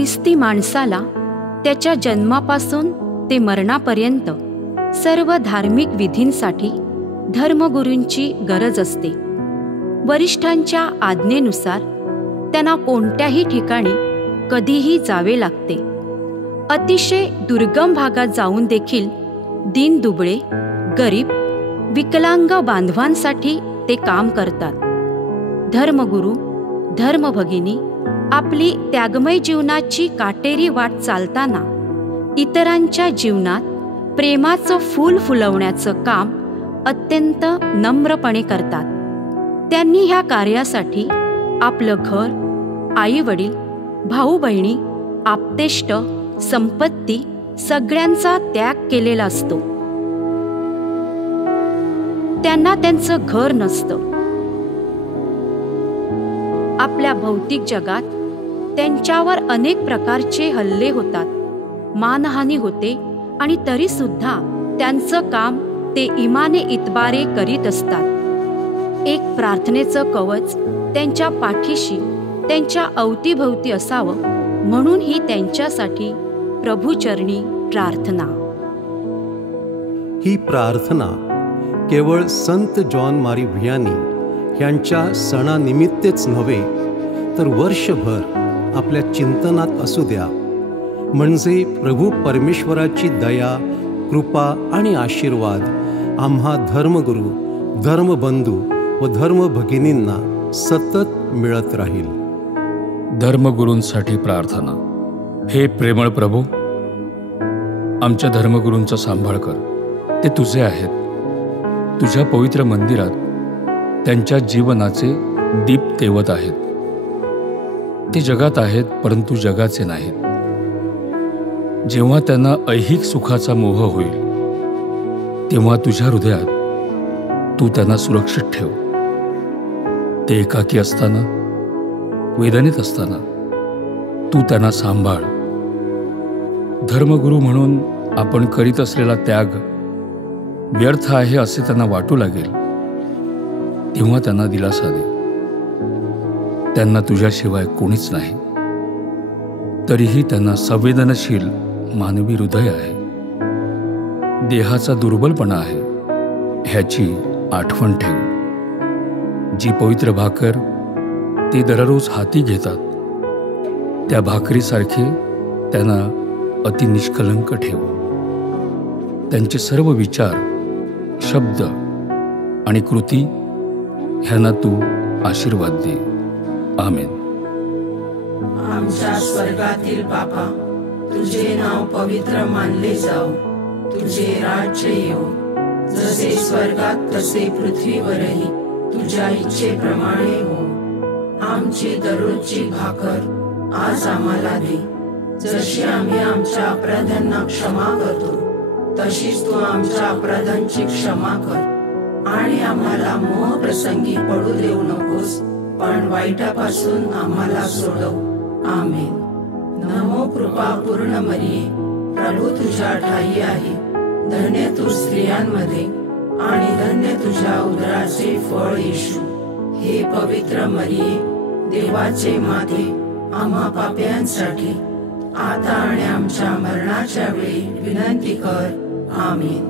ख्रिस्ती माणसाला त्याच्या जन्मापासून ते मरणापर्यंत सर्व धार्मिक विधींसाठी धर्मगुरूंची गरज असते. वरिष्ठांच्या आज्ञेनुसार त्यांना कोणत्याही ठिकाणी कधीही जावे लागते. अतिशय दुर्गम भागात जाऊन देखील दीनदुबळे, गरीब, विकलांग बांधवांसाठी ते काम करतात. धर्मगुरू, धर्मभगिनी आपली त्यागमय जीवनाची काटेरी वाट चालताना इतरांच्या जीवनात प्रेमाचं फूल फुलवण्याचं काम अत्यंत नम्रपणे करतात. त्यांनी ह्या कार्यासाठी आपलं घर, आई-वडील, भाऊ-बहिणी, आप्तेष्ट, संपत्ती सगळ्यांचा त्याग केलेला असतो. त्यांना त्यांचं घर नसतं. आपल्या भौतिक जगात त्यांच्यावर अनेक प्रकारचे हल्ले होतात, मानहानी होते आणि तरी सुद्धा त्यांचं काम ते इमाने इतबारे करीत असतात. एक प्रार्थनेचं कवच त्यांच्या पाठीशी, त्यांच्या अवतीभवती असावं म्हणून ही त्यांच्यासाठी प्रभुचरणी प्रार्थना. ही प्रार्थना केवळ संत जॉन मारी व्हियानी यांच्या सणानिमित्तच नव्हे तर वर्षभर आपल्या चिंतनात असू द्या, म्हणजे प्रभू परमेश्वराची दया, कृपा आणि आशीर्वाद आम्हा धर्मगुरू, धर्मबंधू व धर्मभगिनींना सतत मिळत राहील. धर्मगुरूंसाठी प्रार्थना. हे प्रेमळ प्रभू, आमच्या धर्मगुरूंचा सांभाळ कर. ते तुझे आहेत. तुझ्या पवित्र मंदिरात त्यांच्या जीवनाचे दीप तेवत आहेत. ते जगात आहेत परंतु जगाचे नाहीत. जेव्हा त्यांना ऐहिक सुखाचा मोह होईल तेव्हा तुझ्या हृदयात तू त्यांना सुरक्षित ठेव. ते एकाकी असताना, वेदनेत असताना तू त्यांना सांभाळ. धर्मगुरू म्हणून आपण करीत असलेला त्याग व्यर्थ आहे असे त्यांना वाटू लागेल तेव्हा त्यांना दिलासा दे. त्यांना तुझ्याशिवाय कोणीच नाही, तरीही त्यांना संवेदनशील मानवी हृदय आहे. देहाचा दुर्बलपणा आहे ह्याची आठवण ठेव. जी पवित्र भाकर ते दररोज हाती घेतात त्या भाकरीसारखे त्यांना अतिनिष्कलंक ठेव. त्यांचे सर्व विचार, शब्द आणि कृती ह्यांना तू आशीर्वाद दे. आमेन. आमच्या स्वर्गातील बापा, तुझे नाव पवित्र मानले जाओ. तुझे राज्य येऊ. जसे स्वर्गात तसे पृथ्वीवरही तुझ्या इच्छेप्रमाणे हो. आमची दररोजची भाकर आज आम्हाला दे. जशी आम्ही आमच्या अपराध्यांना क्षमा करतो तशीच तू आमच्या अपराधांची क्षमा कर. आणि आम्हाला मोह प्रसंगी पडू देऊ नकोस, पण वाईटापासून आम्हाला सोडव. आमेन. नमो कृपा पूर्ण मरिये, प्रभू तुझ्या ठाई आहे. धन्य तू स्त्रियांमध्ये आणि धन्य तुझ्या उदराचे फळ येशू. हे पवित्र मरिये, देवाचे माते, आम्हा पाप्यांसाठी आता आणि आमच्या मरणाच्या वेळी विनंती कर. आमेन.